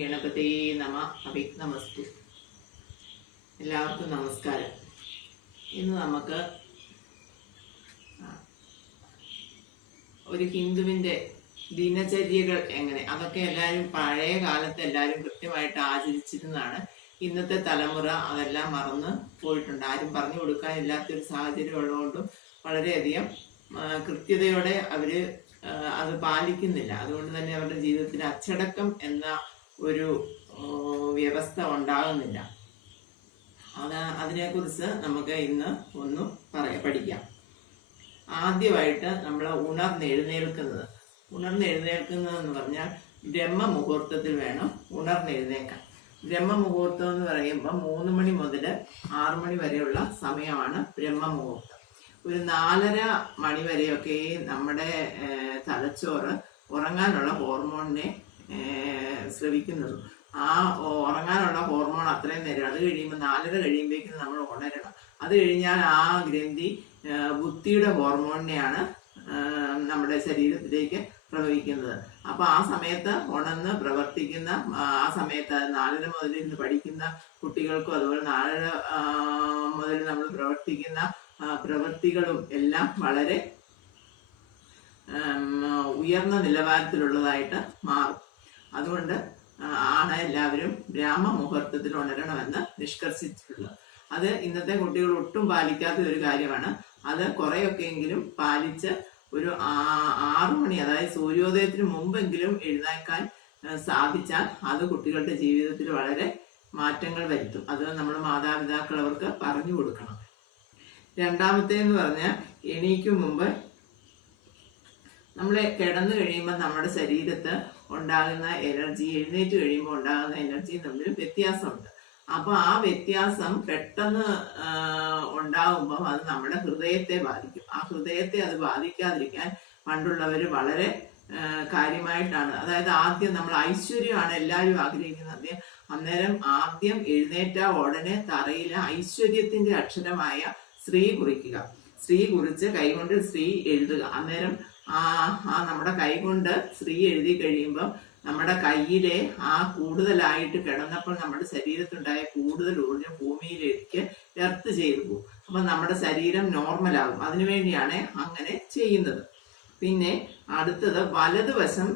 ഗണപതേ നമ. അവിഘ്നമസ്തു. എല്ലാവർക്കും നമസ്കാരം. ഇന്ന് നമുക്ക് ഒരു ഹിന്ദുവിന്റെ ദിനചര്യകൾ എങ്ങനെ, അതൊക്കെ എല്ലാവരും പഴയ കാലത്ത് എല്ലാവരും കൃത്യമായിട്ട് ആചരിച്ചിരുന്നതാണ്. ഇന്നത്തെ തലമുറ അതെല്ലാം മറന്ന് പോയിട്ടുണ്ട്. ആരും പറഞ്ഞു കൊടുക്കാൻ ഇല്ലാത്തൊരു സാഹചര്യം ഉള്ളതുകൊണ്ടും വളരെയധികം കൃത്യതയോടെ അവര് അത് പാലിക്കുന്നില്ല. അതുകൊണ്ട് തന്നെ അവരുടെ ജീവിതത്തിൽ അച്ചടക്കം എന്ന ഒരു വ്യവസ്ഥ ഉണ്ടാകുന്നില്ല. അതിനെക്കുറിച്ച് നമുക്ക് ഇന്ന് ഒന്ന് പഠിക്കാം. ആദ്യമായിട്ട് നമ്മൾ ഉണർന്നെഴുന്നേൽക്കുന്നത് എന്ന് പറഞ്ഞാൽ ബ്രഹ്മമുഹൂർത്തത്തിൽ വേണം ഉണർന്നെഴുന്നേക്കാൻ. ബ്രഹ്മമുഹൂർത്തം എന്ന് പറയുമ്പോൾ 3 മണി മുതൽ 6 മണി വരെയുള്ള സമയമാണ് ബ്രഹ്മമുഹൂർത്തം. ഒരു 4:30 മണി വരെയൊക്കെ നമ്മുടെ തലച്ചോറ് ഉറങ്ങാനുള്ള ഹോർമോണിനെ സ്രവിക്കുന്നത്. ആ ഉറങ്ങാനുള്ള ഹോർമോൺ അത്രയും നേരം, അത് കഴിയുമ്പോൾ 4:30 കഴിയുമ്പോഴേക്കും നമ്മൾ ഉണരണം. അത് കഴിഞ്ഞാൽ ആ ഗ്രന്ഥി ബുദ്ധിയുടെ ഹോർമോണിനെയാണ് നമ്മുടെ ശരീരത്തിലേക്ക് പ്രവഹിക്കുന്നത്. അപ്പൊ ആ സമയത്ത് ഉണർന്ന് പ്രവർത്തിക്കുന്ന, ആ സമയത്ത് 4:30 മുതൽ ഇന്ന് പഠിക്കുന്ന കുട്ടികൾക്കും അതുപോലെ 4:30 മുതൽ നമ്മൾ പ്രവർത്തിക്കുന്ന പ്രവൃത്തികളും എല്ലാം വളരെ ഉയർന്ന നിലവാരത്തിലുള്ളതായിട്ട് മാറും. അതുകൊണ്ട് ആണ് എല്ലാവരും ബ്രാഹ്മമുഹൂർത്തത്തിൽ ഉണരണമെന്ന് നിഷ്കർഷിച്ചിട്ടുള്ളത്. അത് ഇന്നത്തെ കുട്ടികൾ ഒട്ടും പാലിക്കാത്ത ഒരു കാര്യമാണ്. അത് കുറെയൊക്കെയെങ്കിലും പാലിച്ച് ഒരു 6 മണി, അതായത് സൂര്യോദയത്തിന് മുമ്പെങ്കിലും എഴുന്നേൽക്കാൻ സാധിച്ചാൽ അത് കുട്ടികളുടെ ജീവിതത്തിൽ വളരെ മാറ്റങ്ങൾ വരുത്തും. അത് നമ്മുടെ മാതാപിതാക്കൾ അവർക്ക് പറഞ്ഞു കൊടുക്കണം. രണ്ടാമത്തേന്ന് പറഞ്ഞാൽ എണീക്കും മുമ്പ് നമ്മളെ കിടന്നു കഴിയുമ്പോൾ നമ്മുടെ ശരീരത്ത് ഉണ്ടാകുന്ന എനർജി, എഴുന്നേറ്റ് കഴിയുമ്പോൾ ഉണ്ടാകുന്ന എനർജി തമ്മിൽ വ്യത്യാസമുണ്ട്. അപ്പൊ ആ വ്യത്യാസം പെട്ടെന്ന് ഉണ്ടാകുമ്പോൾ അത് നമ്മുടെ ഹൃദയത്തെ ബാധിക്കും. ആ ഹൃദയത്തെ അത് ബാധിക്കാതിരിക്കാൻ പണ്ടുള്ളവര് വളരെ കാര്യമായിട്ടാണ്, അതായത് ആദ്യം നമ്മൾ ഐശ്വര്യമാണ് എല്ലാവരും ആഗ്രഹിക്കുന്നത്. അന്നേരം ആദ്യം എഴുന്നേറ്റ ഉടനെ തറയിൽ ഐശ്വര്യത്തിന്റെ അക്ഷരമായ ശ്രീ കുറിക്കുക. ശ്രീ കുറിച്ച് കൈകൊണ്ട് ശ്രീ എഴുതുക. അന്നേരം നമ്മുടെ കൈകൊണ്ട് ശ്രീ എഴുതി കഴിയുമ്പോൾ നമ്മുടെ കയ്യിലെ കൂടുതലായിട്ട് കിടന്നപ്പോൾ നമ്മുടെ ശരീരത്തുണ്ടായ കൂടുതൽ ഊർജ്ജം ഭൂമിയിലേക്ക് എർത്ത് ചെയ്തു പോകും. അപ്പൊ നമ്മുടെ ശരീരം നോർമലാകും. അതിനുവേണ്ടിയാണ് അങ്ങനെ ചെയ്യുന്നത്. പിന്നെ അടുത്തത് വലതുവശം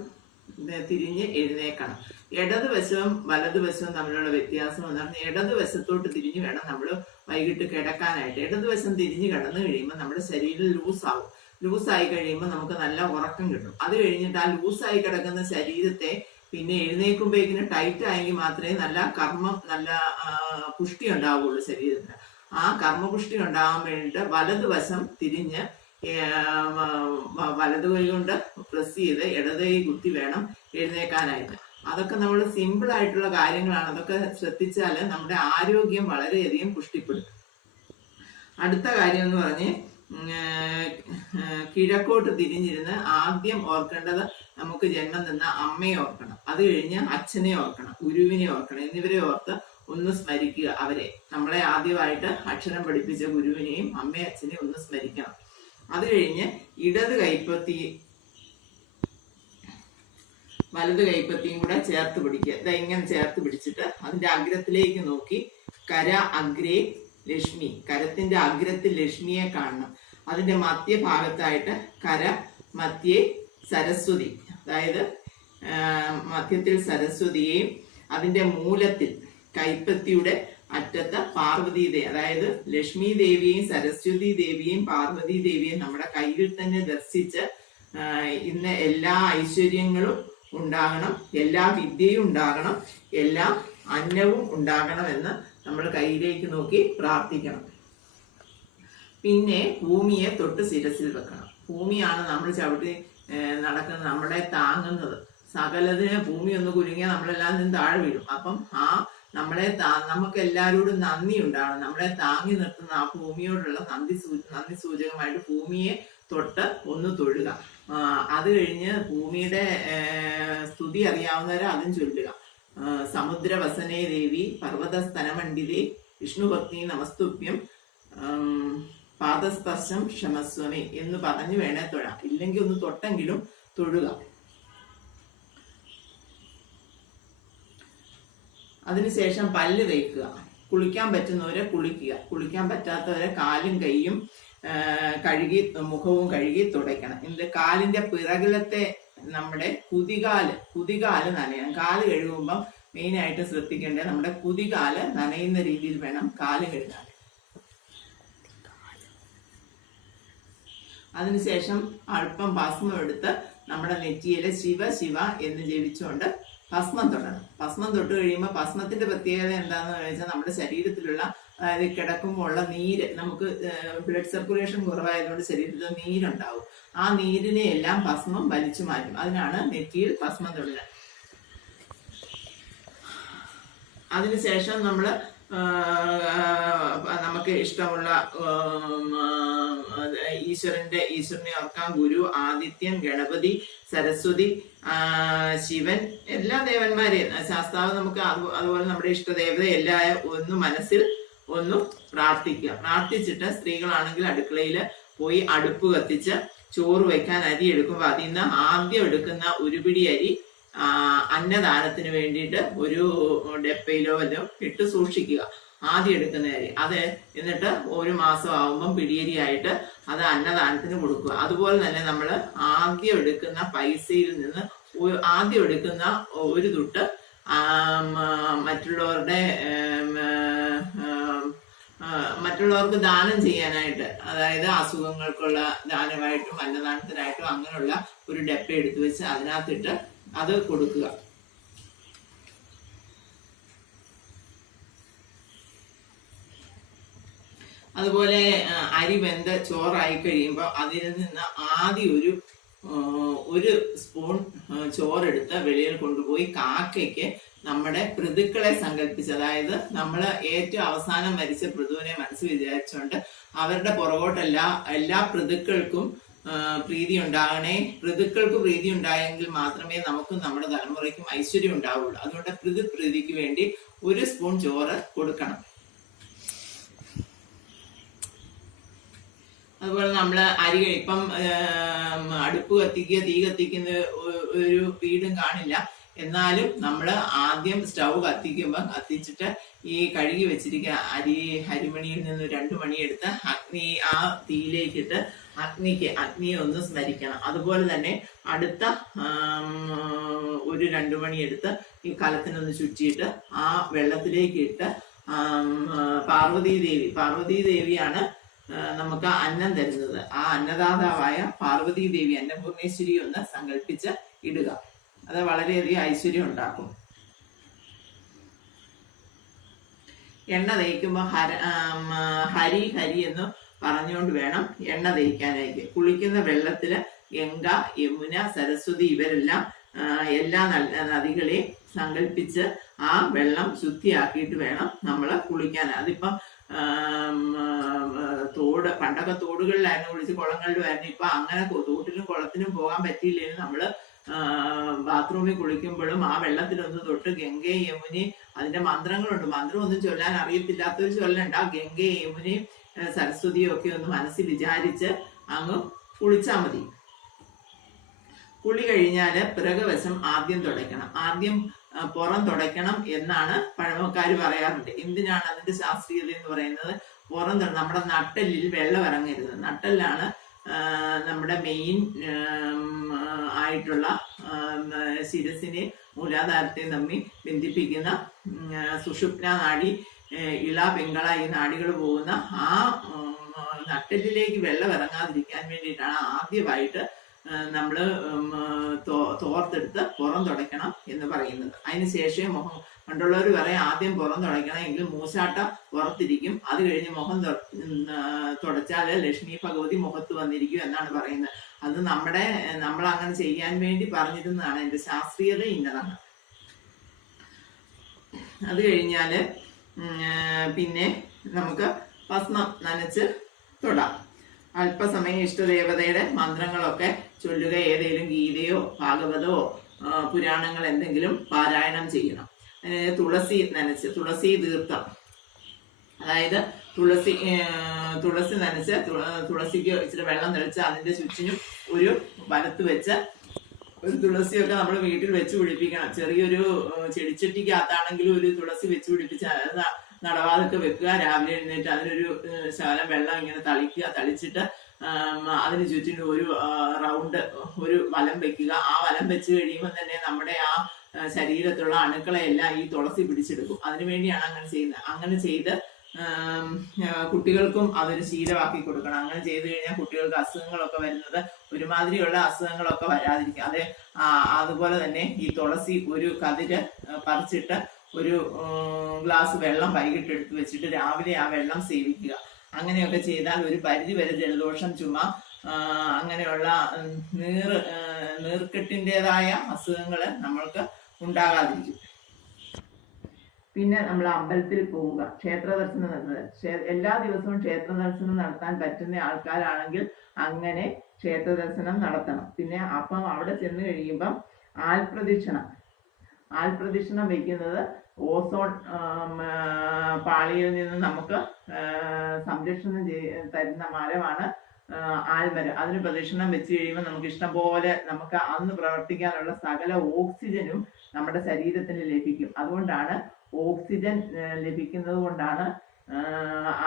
തിരിഞ്ഞ് എഴുന്നേക്കണം. ഇടതുവശവും വലതുവശവും തമ്മിലുള്ള വ്യത്യാസം എന്ന് പറഞ്ഞാൽ ഇടതുവശത്തോട്ട് തിരിഞ്ഞു വേണം നമ്മൾ വൈകിട്ട് കിടക്കാനായിട്ട്. ഇടതുവശം തിരിഞ്ഞ് കിടന്നു കഴിയുമ്പോൾ നമ്മുടെ ശരീരം ലൂസാവും. ലൂസായി കഴിയുമ്പോൾ നമുക്ക് നല്ല ഉറക്കം കിട്ടും. അത് കഴിഞ്ഞിട്ട് ആ ലൂസായി കിടക്കുന്ന ശരീരത്തെ പിന്നെ എഴുന്നേൽക്കുമ്പോഴേക്കിന് ടൈറ്റ് ആയെങ്കിൽ മാത്രമേ നല്ല പുഷ്ടി ഉണ്ടാവുള്ളൂ ശരീരത്തിന്. ആ കർമ്മപുഷ്ടി ഉണ്ടാകാൻ വേണ്ടിയിട്ട് വലതുവശം തിരിഞ്ഞ് വലതു കൈ കൊണ്ട് പ്രസ് ചെയ്ത് ഇടത് കൈ കുത്തി വേണം എഴുന്നേക്കാനായിട്ട്. അതൊക്കെ നമ്മൾ സിമ്പിൾ ആയിട്ടുള്ള കാര്യങ്ങളാണ്. അതൊക്കെ ശ്രദ്ധിച്ചാൽ നമ്മുടെ ആരോഗ്യം വളരെയധികം പുഷ്ടിപ്പെടും. അടുത്ത കാര്യം എന്ന് പറഞ്ഞ് കിഴക്കോട്ട് തിരിഞ്ഞിരുന്ന് ആദ്യം ഓർക്കേണ്ടത് നമുക്ക് ജന്മം നിന്ന അമ്മയെ ഓർക്കണം. അത് കഴിഞ്ഞ് അച്ഛനെ ഓർക്കണം, ഗുരുവിനെ ഓർക്കണം. എന്നിവരെ ഓർത്ത് ഒന്ന് സ്മരിക്കുക. അവരെ, നമ്മളെ ആദ്യമായിട്ട് അക്ഷരം പഠിപ്പിച്ച ഗുരുവിനെയും അമ്മയും അച്ഛനെയും ഒന്ന് സ്മരിക്കണം. അത് കഴിഞ്ഞ് ഇടത് കൈപ്പത്തി വലത് കൈപ്പത്തിയും കൂടെ ചേർത്ത് പിടിക്കുക. ഇങ്ങനെ ചേർത്ത് പിടിച്ചിട്ട് അതിന്റെ അഗ്രത്തിലേക്ക് നോക്കി കര അഗ്രേ ലക്ഷ്മി, കരത്തിന്റെ അഗ്രത്തിൽ ലക്ഷ്മിയെ കാണണം. അതിന്റെ മധ്യഭാഗത്തായിട്ട് കര മധ്യേ സരസ്വതി, അതായത് മധ്യത്തിൽ സരസ്വതിയെയും അതിന്റെ മൂലത്തിൽ കൈപ്പത്തിയുടെ അറ്റത്ത് പാർവതി ദേവി, അതായത് ലക്ഷ്മി ദേവിയെയും സരസ്വതി ദേവിയെയും പാർവതി ദേവിയെയും നമ്മുടെ കയ്യിൽ തന്നെ ദർശിച്ച് ഇന്ന് എല്ലാ ഐശ്വര്യങ്ങളും ഉണ്ടാകണം, എല്ലാ വിദ്യയും ഉണ്ടാകണം, എല്ലാ അന്നവും ഉണ്ടാകണം എന്ന് നമ്മൾ കയ്യിലേക്ക് നോക്കി പ്രാർത്ഥിക്കണം. പിന്നെ ഭൂമിയെ തൊട്ട് ശിരസിൽ വെക്കണം. ഭൂമിയാണ് നമ്മൾ ചവിട്ടി നടക്കുന്നത്, നമ്മളെ താങ്ങുന്നത്. സകലതിനെ ഭൂമി ഒന്ന് കുലുങ്ങിയാൽ നമ്മളെല്ലാം നിന്ന് താഴെ വീഴും. അപ്പം നമുക്ക് എല്ലാവരോടും നന്ദി ഉണ്ടാകണം. നമ്മളെ താങ്ങി നിർത്തുന്ന ആ ഭൂമിയോടുള്ള നന്ദി സൂചകമായിട്ട് ഭൂമിയെ തൊട്ട് ഒന്ന് തൊഴുക. അത് കഴിഞ്ഞ് ഭൂമിയുടെ സ്തുതി അറിയാവുന്നവരെ അതും ചൊല്ലുക. സമുദ്രവസനേ ദേവി പർവ്വതസ്തനമണ്ഡിതേ വിഷ്ണുഭക്തി നമസ്തുഭ്യം പാദസ്പർശം ക്ഷമസ്വമേ എന്ന് പറഞ്ഞു വേണേ തൊഴാം. ഇല്ലെങ്കിൽ ഒന്ന് തൊട്ടെങ്കിലും തൊഴുക. അതിനുശേഷം പല്ല് തേക്കുക. കുളിക്കാൻ പറ്റുന്നവരെ കുളിക്കുക, കുളിക്കാൻ പറ്റാത്തവരെ കാലും കൈയും കഴുകി മുഖവും കഴുകി തുടയ്ക്കണം. ഇതിന്റെ കാലിന്റെ പിറകിലത്തെ നമ്മുടെ കുതികാല് നനയണം. കാല് കഴുകുമ്പം മെയിനായിട്ട് ശ്രദ്ധിക്കേണ്ടത് നമ്മുടെ കുതികാല് നനയുന്ന രീതിയിൽ വേണം കാല് കഴുകാൻ. അതിനുശേഷം അല്പം ഭസ്മം എടുത്ത് നമ്മുടെ നെറ്റിയിലെ ശിവ ശിവ എന്ന് ജപിച്ചുകൊണ്ട് ഭസ്മം തൊടണം. ഭസ്മം തൊട്ട് കഴിയുമ്പോൾ ഭസ്മത്തിന്റെ പ്രത്യേകത എന്താണെന്ന് വെച്ചാൽ നമ്മുടെ ശരീരത്തിലുള്ള, അതായത് കിടക്കുമ്പോൾ ഉള്ള നീര്, നമുക്ക് ബ്ലഡ് സർക്കുലേഷൻ കുറവായതുകൊണ്ട് ശരീരത്തിൽ നീരുണ്ടാവും. ആ നീരിനെ എല്ലാം ഭസ്മം വലിച്ചു മാറ്റും. അതിനാണ് നെറ്റിയിൽ ഭസ്മം തൊടുന്നത്. അതിനുശേഷം നമ്മള് നമുക്ക് ഇഷ്ടമുള്ള ഈശ്വരനെ ഓർക്കാം. ഗുരു, ആദിത്യൻ, ഗണപതി, സരസ്വതി, ശിവൻ, എല്ലാ ദേവന്മാരെയും, ശാസ്താവ്, നമുക്ക് അതുപോലെ നമ്മുടെ ഇഷ്ടദേവത എല്ലാം ഒന്ന് മനസ്സിൽ ഒന്ന് പ്രാർത്ഥിക്കുക. പ്രാർത്ഥിച്ചിട്ട് സ്ത്രീകളാണെങ്കിൽ അടുക്കളയിൽ പോയി അടുപ്പ് കത്തിച്ച് ചോറ് വയ്ക്കാൻ അരി എടുക്കുമ്പോൾ അതിൽ നിന്ന് ആദ്യം എടുക്കുന്ന ഒരു പിടി അരി അന്നദാനത്തിന് വേണ്ടിയിട്ട് ഒരു ഡപ്പയിലോ വല്ലോ ഇട്ട് സൂക്ഷിക്കുക. ആദ്യം എടുക്കുന്ന അരി അത്, എന്നിട്ട് ഒരു മാസം ആകുമ്പം പിടിയരിയായിട്ട് അത് അന്നദാനത്തിന് കൊടുക്കുക. അതുപോലെ തന്നെ നമ്മൾ ആദ്യം എടുക്കുന്ന പൈസയിൽ നിന്ന് ആദ്യം എടുക്കുന്ന ഒരു തുട്ട് മറ്റുള്ളവർക്ക് ദാനം ചെയ്യാനായിട്ട്, അതായത് അസുഖങ്ങൾക്കുള്ള ദാനമായിട്ടും അന്നദാനത്തിനായിട്ടും അങ്ങനെയുള്ള ഒരു ഡപ്പ എടുത്തു വെച്ച് അതിനകത്തിട്ട് അത് കൊടുക്കുക. അതുപോലെ അരി വെന്ത് ചോറായി കഴിയുമ്പോൾ അതിൽ നിന്ന് ആദ്യം ഒരു സ്പൂൺ ചോറെടുത്ത് വെളിയിൽ കൊണ്ടുപോയി കാക്കയ്ക്ക് നമ്മുടെ പൃഥുക്കളെ സങ്കല്പിച്ച്, അതായത് നമ്മൾ ഏറ്റവും അവസാനം മരിച്ച പൃഥുവിനെ മനസ്സിൽ വിചാരിച്ചുകൊണ്ട് അവരുടെ പുറകോട്ടല്ല എല്ലാ പൃഥുക്കൾക്കും പ്രീതി ഉണ്ടാകണേ. പൃഥുക്കൾക്ക് പ്രീതി ഉണ്ടായെങ്കിൽ മാത്രമേ നമുക്കും നമ്മുടെ തലമുറയ്ക്കും ഐശ്വര്യം ഉണ്ടാവുള്ളൂ. അതുകൊണ്ട് പ്രീതിക്ക് വേണ്ടി ഒരു സ്പൂൺ ചോറ് കൊടുക്കണം. അതുപോലെ നമ്മള് അരി ഇപ്പം അടുപ്പ് കത്തിക്കുക, തീ കത്തിക്കുന്ന ഒരു വീടും കാണില്ല. എന്നാലും നമ്മൾ ആദ്യം സ്റ്റൗ കത്തിച്ചിട്ട് ഈ കഴുകി വെച്ചിരിക്കുന്ന അരിമണിയിൽ നിന്ന് 2 മണി എടുത്ത് ആ തീയിലേക്കിട്ട് അഗ്നിയെ ഒന്ന് സ്മരിക്കണം. അതുപോലെ തന്നെ അടുത്ത ഒരു 2 മണി എടുത്ത് ഈ കലത്തിനൊന്ന് ചുറ്റിയിട്ട് ആ വെള്ളത്തിലേക്ക് ഇട്ട് പാർവതീ ദേവിയാണ് നമുക്ക് അന്നം തരുന്നത്. ആ അന്നദാതാവായ പാർവതീ ദേവി, അന്നപൂർണേശ്വരി ഒന്ന് സങ്കല്പിച്ച് ഇടുക. അത് വളരെയധികം ഐശ്വര്യം ഉണ്ടാക്കും. എണ്ണ തേക്കുമ്പോൾ ഹരി ഹരി എന്ന് പറഞ്ഞുകൊണ്ട് വേണം എണ്ണ തേക്കാനായിട്ട്. കുളിക്കുന്ന വെള്ളത്തില് ഗംഗ, യമുന, സരസ്വതി ഇവരെല്ലാം എല്ലാ നദികളെയും സങ്കല്പിച്ച് ആ വെള്ളം ശുദ്ധിയാക്കിയിട്ട് വേണം നമ്മൾ കുളിക്കാൻ. അതിപ്പം പണ്ടൊക്കെ തോടുകളിലായിരുന്നു കുളിച്ച്, കുളങ്ങളിലുമായിരുന്നു. ഇപ്പൊ അങ്ങനെ തോട്ടിലും കുളത്തിനും പോകാൻ പറ്റിയില്ലെങ്കിൽ നമ്മള് ബാത്റൂമിൽ കുളിക്കുമ്പോഴും ആ വെള്ളത്തിലൊന്ന് തൊട്ട് ഗംഗയും യമുനയും, അതിന്റെ മന്ത്രങ്ങളുണ്ട്, മന്ത്രം ഒന്നും ചൊല്ലാൻ അറിയത്തില്ലാത്തവർ ചൊല്ലണ്ട. ആ ഗംഗയും യമുനയും സരസ്വതിയും ഒക്കെ ഒന്ന് മനസ്സിൽ വിചാരിച്ച് അങ്ങ് കുളിച്ചാൽ മതി. കുളി കഴിഞ്ഞാല് പിറകുവശം ആദ്യം തുടയ്ക്കണം. ആദ്യം പുറം തുടയ്ക്കണം എന്നാണ് പഴമക്കാർ പറയാറുണ്ട്. എന്തിനാണ് അതിന്റെ ശാസ്ത്രീയത എന്ന് പറയുന്നത്? പുറം നമ്മുടെ നട്ടെല്ലിൽ വെള്ളം ഇറങ്ങരുത്. നട്ടെല്ലാണ് നമ്മുടെ മെയിൻ ആയിട്ടുള്ള ശിരസിനെ മൂലാധാരത്തെയും തമ്മിൽ ബന്ധിപ്പിക്കുന്ന സുഷുപ്ന നാഡി, ഇള, പിങ്കള ഈ നാഡികൾ പോകുന്ന ആ നട്ടെല്ലിലേക്ക് വെള്ളം ഇറങ്ങാതിരിക്കാൻ വേണ്ടിയിട്ടാണ് ആദ്യമായിട്ട് നമ്മള് തോർത്തെടുത്ത് പുറം തുടയ്ക്കണം എന്ന് പറയുന്നത്. അതിനുശേഷം മുഖം, പണ്ടുള്ളവർ പറയാം ആദ്യം പുറം തുടയ്ക്കണം, എങ്കിൽ മൂശാട്ട പുറത്തിരിക്കും, അത് കഴിഞ്ഞ് മുഖം തുടച്ചാല് ലക്ഷ്മി ഭഗവതി മുഖത്ത് വന്നിരിക്കും എന്നാണ് പറയുന്നത്. അത് നമ്മൾ അങ്ങനെ ചെയ്യാൻ വേണ്ടി പറഞ്ഞിരുന്നതാണ്. എന്റെ ശാസ്ത്രീയത ഇന്നതാണ്. അത് കഴിഞ്ഞാല് പിന്നെ നമുക്ക് ഭസ്മം നനച്ച് തൊടാം. അല്പസമയം ഇഷ്ടദേവതയുടെ മന്ത്രങ്ങളൊക്കെ ചൊല്ലുക. ഏതെങ്കിലും ഗീതയോ ഭാഗവതോ പുരാണങ്ങൾ എന്തെങ്കിലും പാരായണം ചെയ്യണം. തുളസി നനച്ച്, തുളസി തീർത്ഥം, അതായത് തുളസി നനച്ച് തുളസിക്ക് ഇച്ചിരി വെള്ളം തെളിച്ച് അതിന്റെ ചുറ്റിനും ഒരു വലത്ത് വെച്ച് ഒരു തുളസിയൊക്കെ നമ്മൾ വീട്ടിൽ വെച്ച് പിടിപ്പിക്കണം. ചെറിയൊരു ചെടിച്ചട്ടിക്കകത്താണെങ്കിലും ഒരു തുളസി വെച്ച് പിടിപ്പിച്ചാൽ നടവാതൊക്കെ വെക്കുക. രാവിലെ എഴുന്നേറ്റ് അതിനൊരു ശകലം വെള്ളം ഇങ്ങനെ തളിച്ചിട്ട് അതിന് ചുറ്റിനും ഒരു റൗണ്ട് ഒരു വലം വെക്കുക. ആ വലം വെച്ച് കഴിയുമ്പോൾ തന്നെ നമ്മുടെ ആ ശരീരത്തുള്ള അണുക്കളെ എല്ലാം ഈ തുളസി പിടിച്ചെടുക്കും. അതിനുവേണ്ടിയാണ് അങ്ങനെ ചെയ്യുന്നത്. അങ്ങനെ ചെയ്ത് കുട്ടികൾക്കും അതൊരു ശീലമാക്കി കൊടുക്കണം. അങ്ങനെ ചെയ്തു കഴിഞ്ഞാൽ കുട്ടികൾക്ക് അസുഖങ്ങളൊക്കെ വരുന്നത് ഒരുമാതിരിയുള്ള അസുഖങ്ങളൊക്കെ വരാതിരിക്കും. അതുപോലെ തന്നെ ഈ തുളസി ഒരു കതിര് പറിച്ചിട്ട് ഒരു ഗ്ലാസ് വെള്ളം വൈകിട്ട് എടുത്ത് വെച്ചിട്ട് രാവിലെ ആ വെള്ളം സേവിക്കുക. അങ്ങനെയൊക്കെ ചെയ്താൽ ഒരു പരിധി വരെ ജലദോഷം, ചുമ, അങ്ങനെയുള്ള നീർക്കെട്ടിൻ്റെതായ അസുഖങ്ങൾ നമ്മൾക്ക് ഉണ്ടാകാതിരിക്കും. പിന്നെ നമ്മൾ അമ്പലത്തിൽ പോവുക, ക്ഷേത്ര ദർശനം നടത്തുക. എല്ലാ ദിവസവും ക്ഷേത്ര ദർശനം നടത്താൻ പറ്റുന്ന ആൾക്കാരാണെങ്കിൽ അങ്ങനെ ക്ഷേത്ര ദർശനം നടത്തണം. പിന്നെ അപ്പം അവിടെ ചെന്ന് കഴിയുമ്പം ആൽപ്രദക്ഷിണം വയ്ക്കുന്നത് ഓസോൺ പാളിയിൽ നിന്ന് നമുക്ക് സംരക്ഷണം തരുന്ന മരമാണ് ആൽമരം. അതിന് പ്രദക്ഷിണം വെച്ച് കഴിയുമ്പോൾ നമുക്ക് ഇഷ്ടം പോലെ നമുക്ക് അന്ന് പ്രവർത്തിക്കാനുള്ള സകല ഓക്സിജനും നമ്മുടെ ശരീരത്തിന് ലഭിക്കും. അതുകൊണ്ടാണ് ഓക്സിജൻ ലഭിക്കുന്നത് കൊണ്ടാണ്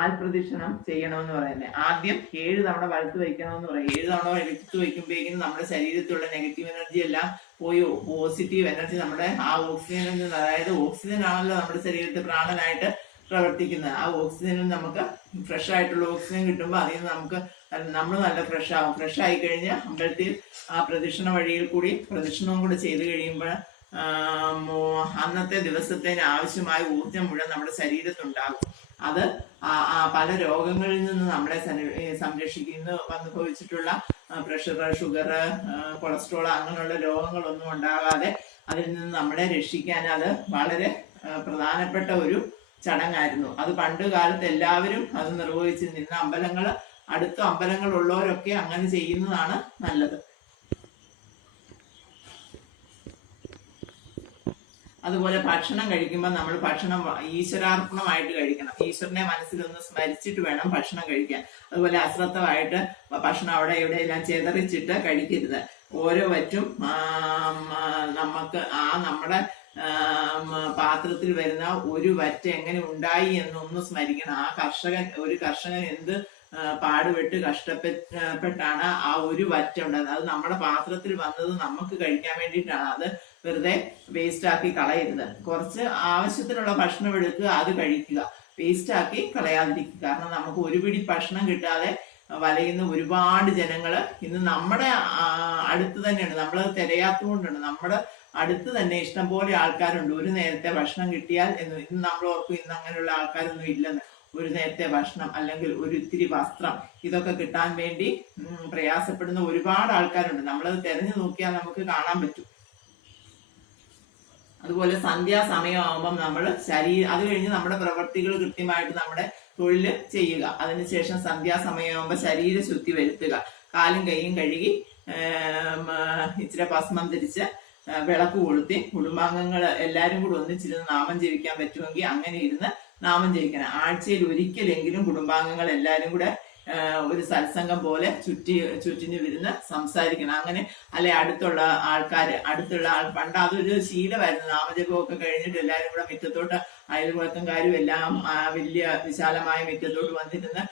ആൽപ്രദക്ഷിണം ചെയ്യണമെന്ന് പറയുന്നത്. ആദ്യം 7 തവണ വലത്ത് വയ്ക്കണമെന്ന് പറയും. 7 തവണ വലത്ത് വയ്ക്കുമ്പോഴേക്കും നമ്മുടെ ശരീരത്തിലുള്ള നെഗറ്റീവ് എനർജി എല്ലാം പോയി പോസിറ്റീവ് എനർജി നമ്മുടെ ആ ഓക്സിജനിൽ നിന്ന്, അതായത് ഓക്സിജൻ ആണല്ലോ നമ്മുടെ ശരീരത്തിൽ പ്രാണനായിട്ട് പ്രവർത്തിക്കുന്നത്. ആ ഓക്സിജനിൽ നമുക്ക് ഫ്രഷ് ആയിട്ടുള്ള ഓക്സിജൻ കിട്ടുമ്പോൾ അതിൽ നിന്ന് നമ്മൾ നല്ല ഫ്രഷ് ആവും. ഫ്രഷ് ആയി കഴിഞ്ഞ് അമ്പലത്തിൽ ആ പ്രദക്ഷിണ വഴിയിൽ കൂടി പ്രദക്ഷിണവും കൂടി ചെയ്ത് കഴിയുമ്പോൾ അന്നത്തെ ദിവസത്തിന് ആവശ്യമായ ഊർജം മുഴുവൻ നമ്മുടെ ശരീരത്തുണ്ടാകും. അത് പല രോഗങ്ങളിൽ നിന്ന് നമ്മളെ സംരക്ഷിക്കുന്നു. അനുഭവിച്ചിട്ടുള്ള പ്രഷർ, ഷുഗർ, കൊളസ്ട്രോൾ അങ്ങനെയുള്ള രോഗങ്ങളൊന്നും ഉണ്ടാകാതെ അതിൽ നിന്ന് നമ്മളെ രക്ഷിക്കാൻ അത് വളരെ പ്രധാനപ്പെട്ട ഒരു ചടങ്ങായിരുന്നു. അത് പണ്ട് കാലത്ത് എല്ലാവരും അത് നിർവഹിച്ചിരുന്ന അടുത്ത അമ്പലങ്ങളുള്ളവരൊക്കെ അങ്ങനെ ചെയ്യുന്നതാണ് നല്ലത്. അതുപോലെ ഭക്ഷണം കഴിക്കുമ്പോൾ നമ്മൾ ഭക്ഷണം ഈശ്വരാർപ്പണമായിട്ട് കഴിക്കണം. ഈശ്വരനെ മനസ്സിലൊന്ന് സ്മരിച്ചിട്ട് വേണം ഭക്ഷണം കഴിക്കാൻ. അതുപോലെ അശ്രദ്ധമായിട്ട് ഭക്ഷണം അവിടെ ഇവിടെ എല്ലാം ചെതറിച്ചിട്ട് കഴിക്കരുത്. ഓരോ വറ്റും നമുക്ക് നമ്മുടെ പാത്രത്തിൽ വരുന്ന ഒരു വറ്റ് എങ്ങനെ ഉണ്ടായി എന്നൊന്ന് സ്മരിക്കണം. ഒരു കർഷകൻ എന്ത് പാടുപെട്ട് കഷ്ടപ്പെട്ടാണ് ആ ഒരു വറ്റ ഉണ്ടാകുന്നത്. അത് നമ്മുടെ പാത്രത്തിൽ വന്നത് നമുക്ക് കഴിക്കാൻ വേണ്ടിയിട്ടാണ്. അത് വെറുതെ വേസ്റ്റ് ആക്കി കളയരുത്. കുറച്ച് ആവശ്യത്തിനുള്ള ഭക്ഷണം എടുക്കുക, അത് കഴിക്കുക. വേസ്റ്റ് ആക്കി കളയാതിരിക്കുക. കാരണം നമുക്ക് ഒരു പിടി ഭക്ഷണം കിട്ടാതെ വലയുന്ന ഒരുപാട് ജനങ്ങള് ഇന്ന് നമ്മുടെ അടുത്ത് തന്നെയുണ്ട്. നമ്മളത് തിരയാത്തതുകൊണ്ടാണ്. നമ്മുടെ അടുത്ത് തന്നെ ഇഷ്ടം പോലെ ആൾക്കാരുണ്ട്. ഒരു നേരത്തെ ഭക്ഷണം കിട്ടിയാൽ ഇന്ന് നമ്മൾ ഓർക്കും ഇന്ന് അങ്ങനെയുള്ള ആൾക്കാരൊന്നും ഇല്ലെന്ന്. ഒരു നേരത്തെ ഭക്ഷണം അല്ലെങ്കിൽ ഒരു ഇത്തിരി വസ്ത്രം ഇതൊക്കെ കിട്ടാൻ വേണ്ടി പ്രയാസപ്പെടുന്ന ഒരുപാട് ആൾക്കാരുണ്ട്. നമ്മളത് തെരഞ്ഞു നോക്കിയാൽ നമുക്ക് കാണാൻ പറ്റും. അതുപോലെ സന്ധ്യാസമയമാകുമ്പം നമ്മൾ അത് കഴിഞ്ഞ് നമ്മുടെ പ്രവൃത്തികൾ കൃത്യമായിട്ട് നമ്മുടെ തൊഴിൽ ചെയ്യുക. അതിനുശേഷം സന്ധ്യാസമയമാകുമ്പോൾ ശരീരശുദ്ധി വരുത്തുക. കാലും കൈയും കഴുകി ഇച്ചിരി ഭസ്മം ധരിച്ച് വിളക്ക് കൊളുത്തി കുടുംബാംഗങ്ങൾ എല്ലാവരും കൂടി ഒന്നിച്ചിരുന്ന് നാമം ജപിക്കാൻ പറ്റുമെങ്കിൽ അങ്ങനെ ഇരുന്ന് നാമം ജപിക്കണം. ആഴ്ചയിൽ ഒരിക്കലെങ്കിലും കുടുംബാംഗങ്ങൾ എല്ലാവരും കൂടെ ഒരു സത്സംഗം പോലെ ചുറ്റിന് വരുന്ന് സംസാരിക്കണം. അങ്ങനെ അല്ലെ അടുത്തുള്ള പണ്ട് അതൊരു ശീലമായിരുന്നു. നാമജപമൊക്കെ കഴിഞ്ഞിട്ട് എല്ലാവരും കൂടെ മുറ്റത്തോട്ട് അയൽപക്കംകാരും എല്ലാം വലിയ വിശാലമായ മുറ്റത്തോട്ട് വന്നിരുന്ന്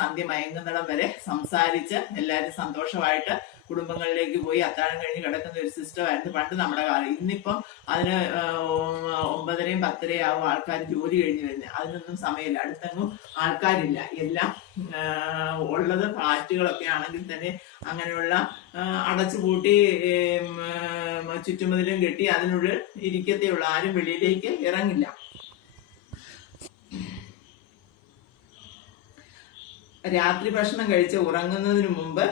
സന്ധ്യ മയങ്ങുന്നിടം വരെ സംസാരിച്ച് എല്ലാവരും സന്തോഷമായിട്ട് കുടുംബങ്ങളിലേക്ക് പോയി അത്താഴം കഴിഞ്ഞ് കിടക്കുന്ന ഒരു സിസ്റ്റമായിരുന്നു പണ്ട് നമ്മുടെ കാലം. ഇന്നിപ്പം അതിന് 9:30, 10:30 ആവും ആൾക്കാർ ജോലി കഴിഞ്ഞ് വരുന്നത്. അതിനൊന്നും സമയമില്ല. അടുത്തെങ്ങും ആൾക്കാരില്ല. എല്ലാം ഉള്ളത് ഫ്ലാറ്റുകളൊക്കെ ആണെങ്കിൽ തന്നെ അങ്ങനെയുള്ള അടച്ചുപൂട്ടി ചുറ്റുമതിലും കെട്ടി അതിനുള്ളിൽ ഇരിക്കത്തേ ഉള്ളൂ. ആരും വെളിയിലേക്ക് ഇറങ്ങില്ല. രാത്രി ഭക്ഷണം കഴിച്ച് ഉറങ്ങുന്നതിന് മുമ്പ്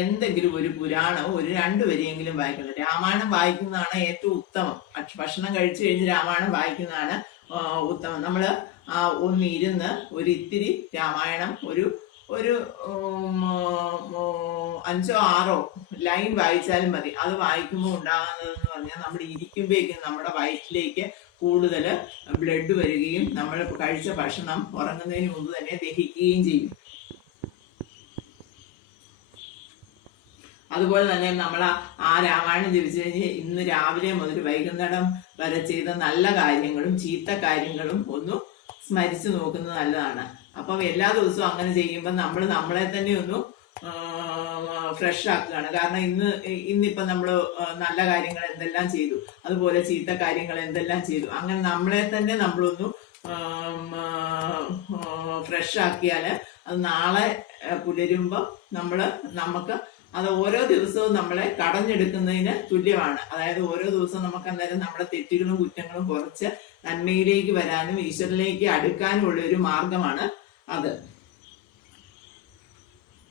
എന്തെങ്കിലും ഒരു പുരാണമോ ഒരു 2 വരിയെങ്കിലും വായിക്കുന്നത്. രാമായണം വായിക്കുന്നതാണ് ഏറ്റവും ഉത്തമം. ഭക്ഷണം കഴിച്ചു കഴിഞ്ഞ് രാമായണം വായിക്കുന്നതാണ് ഉത്തമം. നമ്മൾ ഒന്നിരുന്ന് ഒരു ഇത്തിരി രാമായണം ഒരു 5 or 6 ലൈൻ വായിച്ചാലും മതി. അത് വായിക്കുമ്പോൾ ഉണ്ടാകുന്നതെന്ന് പറഞ്ഞാൽ നമ്മൾ ഇരിക്കുമ്പോഴേക്കും നമ്മുടെ വയറ്റിലേക്ക് കൂടുതൽ ബ്ലഡ് വരികയും നമ്മൾ കഴിച്ച ഭക്ഷണം ഉറങ്ങുന്നതിന് മുമ്പ് തന്നെ ദഹിക്കുകയും ചെയ്യും. അതുപോലെ തന്നെ നമ്മൾ ആ രാമായണം ജപിച്ചു കഴിഞ്ഞ് ഇന്ന് രാവിലെ മുതൽ വൈകുന്നേരം വരെ ചെയ്ത നല്ല കാര്യങ്ങളും ചീത്ത കാര്യങ്ങളും ഒന്ന് സ്മരിച്ചു നോക്കുന്നത് നല്ലതാണ്. അപ്പം എല്ലാ ദിവസവും അങ്ങനെ ചെയ്യുമ്പോൾ നമ്മൾ നമ്മളെ തന്നെ ഒന്ന് ഫ്രഷ് ആക്കുകയാണ്. കാരണം ഇന്നിപ്പം നമ്മൾ നല്ല കാര്യങ്ങൾ എന്തെല്ലാം ചെയ്തു, അതുപോലെ ചീത്ത കാര്യങ്ങൾ എന്തെല്ലാം ചെയ്തു, അങ്ങനെ നമ്മളെ തന്നെ നമ്മളൊന്ന് ഫ്രഷ് ആക്കിയാൽ അത് നാളെ പുലരുമ്പോൾ നമുക്ക് അത് ഓരോ ദിവസവും നമ്മളെ കടഞ്ഞെടുക്കുന്നതിന് തുല്യമാണ്. അതായത് ഓരോ ദിവസവും നമുക്ക് അന്നേരം നമ്മുടെ തെറ്റുകളും കുറ്റങ്ങളും കുറച്ച് നന്മയിലേക്ക് വരാനും ഈശ്വരനിലേക്ക് അടുക്കാനുമുള്ള ഒരു മാർഗമാണ് അത്.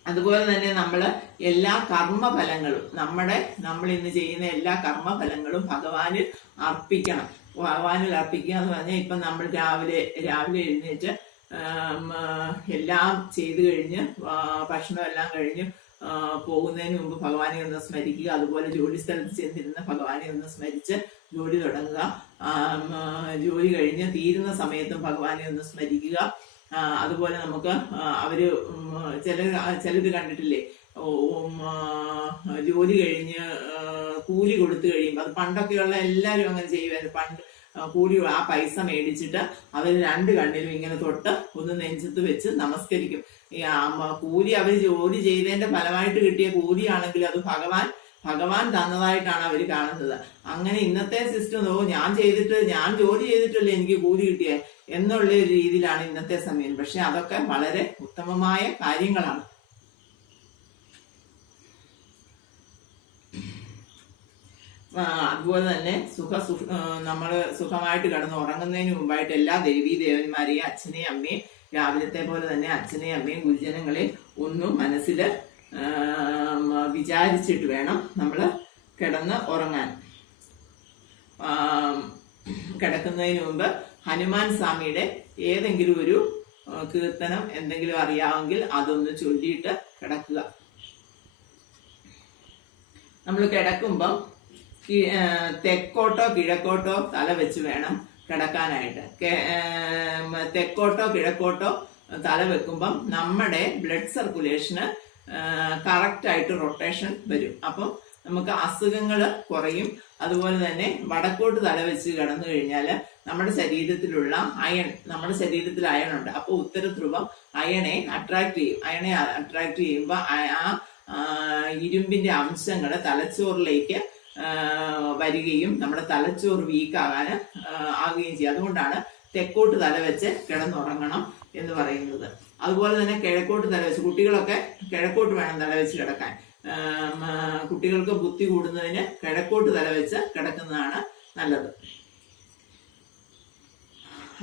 അതുപോലെ തന്നെ നമ്മൾ എല്ലാ കർമ്മഫലങ്ങളും നമ്മൾ ഇന്ന് ചെയ്യുന്ന എല്ലാ കർമ്മഫലങ്ങളും ഭഗവാനിൽ അർപ്പിക്കണം. ഭഗവാനിൽ അർപ്പിക്കുക എന്ന് പറഞ്ഞാൽ ഇപ്പം നമ്മൾ രാവിലെ എഴുന്നേറ്റ് എല്ലാം ചെയ്തു കഴിഞ്ഞ് ഭക്ഷണം എല്ലാം കഴിഞ്ഞ് പോകുന്നതിന് മുമ്പ് ഭഗവാനെ ഒന്ന് സ്മരിക്കുക. അതുപോലെ ജോലി സ്ഥലത്ത് ചെന്നിരുന്ന ഭഗവാനെ ഒന്ന് സ്മരിച്ച് ജോലി തുടങ്ങുക. ജോലി കഴിഞ്ഞ് തീരുന്ന സമയത്തും ഭഗവാനെ ഒന്ന് സ്മരിക്കുക. അതുപോലെ നമുക്ക് ചിലര് കണ്ടിട്ടില്ലേ, ജോലി കഴിഞ്ഞ് കൂലി കൊടുത്തു കഴിയുമ്പോൾ, അത് പണ്ടൊക്കെയുള്ള എല്ലാവരും അങ്ങനെ ചെയ്യുമായിരുന്നു. പണ്ട് കൂലി ആ പൈസ മേടിച്ചിട്ട് അവർ 2 കണ്ണിലും ഇങ്ങനെ തൊട്ട് ഒന്ന് നെഞ്ചത്ത് വെച്ച് നമസ്കരിക്കും. കൂലി അവർ ജോലി ചെയ്തതിന്റെ ഫലമായിട്ട് കിട്ടിയ കൂലിയാണെങ്കിൽ അത് ഭഗവാൻ തന്നതായിട്ടാണ് അവർ കാണുന്നത്. അങ്ങനെ ഇന്നത്തെ സിസ്റ്റം ഞാൻ ജോലി ചെയ്തിട്ടല്ലേ എനിക്ക് കൂലി കിട്ടിയേ എന്നുള്ള ഒരു രീതിയിലാണ് ഇന്നത്തെ സമയം. പക്ഷെ അതൊക്കെ വളരെ ഉത്തമമായ കാര്യങ്ങളാണ്. അതുപോലെ തന്നെ നമ്മൾ സുഖമായിട്ട് കിടന്ന് ഉറങ്ങുന്നതിന് മുമ്പായിട്ട് എല്ലാ ദേവീ ദേവന്മാരെയും അച്ഛനെയും അമ്മയും രാവിലത്തെ പോലെ തന്നെ അച്ഛനെയും അമ്മയും ഗുരുജനങ്ങളെയും ഒന്നും മനസ്സിൽ വിചാരിച്ചിട്ട് വേണം നമ്മൾ കിടന്ന് ഉറങ്ങാൻ. കിടക്കുന്നതിന് മുമ്പ് ഹനുമാൻ സ്വാമിയുടെ ഏതെങ്കിലും ഒരു കീർത്തനം എന്തെങ്കിലും അറിയാമെങ്കിൽ അതൊന്ന് ചൊല്ലിയിട്ട് കിടക്കുക. നമ്മൾ കിടക്കുമ്പം തെക്കോട്ടോ കിഴക്കോട്ടോ തല വെച്ച് വേണം കിടക്കാനായിട്ട്. തെക്കോട്ടോ കിഴക്കോട്ടോ തല വെക്കുമ്പം നമ്മുടെ ബ്ലഡ് സർക്കുലേഷന് കറക്റ്റായിട്ട് റൊട്ടേഷൻ വരും. അപ്പം നമുക്ക് അസുഖങ്ങൾ കുറയും. അതുപോലെ തന്നെ വടക്കോട്ട് തല വെച്ച് കിടന്നു കഴിഞ്ഞാൽ നമ്മുടെ ശരീരത്തിലുള്ള നമ്മുടെ ശരീരത്തിൽ അയൺ ഉണ്ട്. അപ്പോൾ ഉത്തരധ്രുവം അയണെ അട്രാക്ട് ചെയ്യുമ്പോൾ ആ ഇരുമ്പിന്റെ അംശങ്ങൾ തലച്ചോറിലേക്ക് വരികയും നമ്മുടെ തലച്ചോറ് ആകുകയും ചെയ്യും. അതുകൊണ്ടാണ് തെക്കോട്ട് തല വെച്ച് കിടന്നുറങ്ങണം എന്ന് പറയുന്നത്. അതുപോലെ തന്നെ കിഴക്കോട്ട് തല വെച്ച്, കുട്ടികളൊക്കെ കിഴക്കോട്ട് വേണം തല വെച്ച് കിടക്കാൻ. കുട്ടികൾക്ക് ബുദ്ധി കൂടുന്നതിന് കിഴക്കോട്ട് തല വെച്ച് കിടക്കുന്നതാണ് നല്ലത്.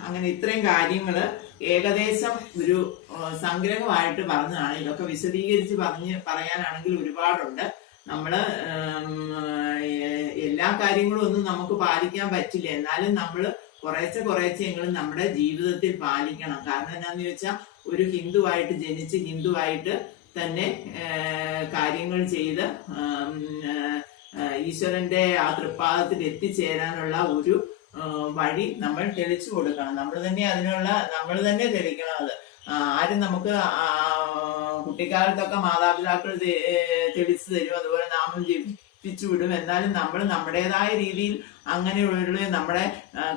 അങ്ങനെ ഇത്രയും കാര്യങ്ങൾ ഏകദേശം ഒരു സംഗ്രഹമായിട്ട് പറഞ്ഞതാണ്. ഇതൊക്കെ വിശദീകരിച്ച് പറയാനാണെങ്കിൽ ഒരുപാടുണ്ട്. നമ്മള് എല്ലാ കാര്യങ്ങളും ഒന്നും നമുക്ക് പാലിക്കാൻ പറ്റില്ല. എന്നാലും നമ്മൾ കുറേശ്ശെങ്കിലും നമ്മുടെ ജീവിതത്തിൽ പാലിക്കണം. കാരണം എന്താന്ന് ചോദിച്ചാൽ, ഒരു ഹിന്ദുവായിട്ട് ജനിച്ച് ഹിന്ദുവായിട്ട് തന്നെ കാര്യങ്ങൾ ചെയ്ത് ഈശ്വരന്റെ ആ തൃപ്പാദത്തിൽ എത്തിച്ചേരാനുള്ള ഒരു വഴി നമ്മൾ തെളിച്ചു കൊടുക്കണം. നമ്മൾ തന്നെ തെളിക്കണം. അത് ആരും നമുക്ക് കുട്ടിക്കാലത്തൊക്കെ മാതാപിതാക്കൾ തെളിച്ചു തരും, അതുപോലെ നാമം ജപിച്ചു വിടും. എന്നാലും നമ്മൾ നമ്മുടേതായ രീതിയിൽ അങ്ങനെയുള്ള നമ്മുടെ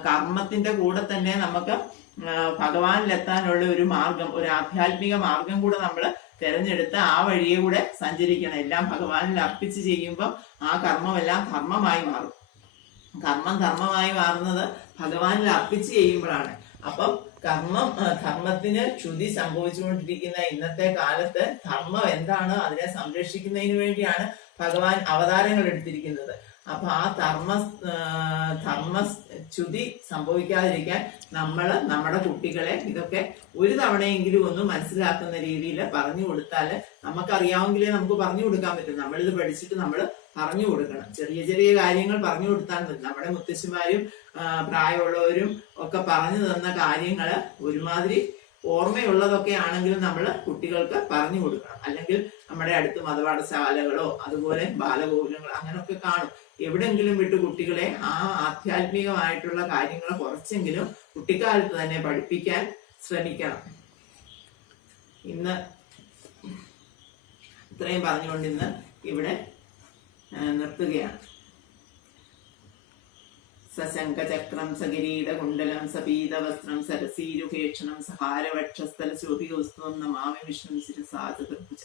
കർമ്മത്തിന്റെ കൂടെ തന്നെ നമുക്ക് ഭഗവാനിലെത്താനുള്ള ഒരു മാർഗം, ഒരു ആധ്യാത്മിക മാർഗം കൂടെ നമ്മൾ തിരഞ്ഞെടുത്ത് ആ വഴിയെ കൂടെ സഞ്ചരിക്കണം. എല്ലാം ഭഗവാനിൽ അർപ്പിച്ച് ചെയ്യുമ്പം ആ കർമ്മമെല്ലാം ധർമ്മമായി മാറും. ധർമ്മമായി മാറുന്നത് ഭഗവാനിൽ അർപ്പിച്ച് ചെയ്യുമ്പോഴാണ്. അപ്പം ധർമ്മത്തിന് ച്യുതി സംഭവിച്ചുകൊണ്ടിരിക്കുന്ന ഇന്നത്തെ കാലത്ത് ധർമ്മം എന്താണ്, അതിനെ സംരക്ഷിക്കുന്നതിന് വേണ്ടിയാണ് ഭഗവാൻ അവതാരങ്ങൾ എടുത്തിരിക്കുന്നത്. അപ്പൊ ആ ധർമ്മച്യുതി സംഭവിക്കാതിരിക്കാൻ നമ്മുടെ കുട്ടികളെ ഇതൊക്കെ ഒരു തവണയെങ്കിലും ഒന്ന് മനസ്സിലാക്കുന്ന രീതിയിൽ പറഞ്ഞു കൊടുത്താൽ, നമുക്കറിയാമെങ്കിലേ നമുക്ക് പറഞ്ഞു കൊടുക്കാൻ പറ്റും. നമ്മളിത് പഠിച്ചിട്ട് നമ്മൾ പറഞ്ഞു കൊടുക്കണം. ചെറിയ ചെറിയ കാര്യങ്ങൾ പറഞ്ഞു കൊടുത്താൽ മതി. നമ്മുടെ മുത്തശ്ശിമാരും പ്രായമുള്ളവരും ഒക്കെ പറഞ്ഞു തന്ന കാര്യങ്ങൾ ഒരുമാതിരി ഓർമ്മയുള്ളതൊക്കെ ആണെങ്കിലും നമ്മൾ കുട്ടികൾക്ക് പറഞ്ഞു കൊടുക്കണം. അല്ലെങ്കിൽ നമ്മുടെ അടുത്ത് മതപാഠശാലകളോ അതുപോലെ ബാലഗോകുലങ്ങളോ അങ്ങനെയൊക്കെ കാണും. എവിടെങ്കിലും വിട്ട് കുട്ടികളെ ആ ആധ്യാത്മികമായിട്ടുള്ള കാര്യങ്ങൾ കുറച്ചെങ്കിലും കുട്ടിക്കാലത്ത് തന്നെ പഠിപ്പിക്കാൻ ശ്രമിക്കണം. ഇന്ന് ഇത്രയും പറഞ്ഞുകൊണ്ട് ഇന്ന് ഇവിടെ നിർത്തുകയാണ്. സശങ്കചക്രം സകിരീടകുണ്ടലം സപീതവസ്ത്രം സരസീരുഭേക്ഷണം സഹാരവക്ഷസ്ഥല ശോഭികൗസ്തുവം നമാമി വിഷ്ണു ശിരസാ ചതുർഭുജ.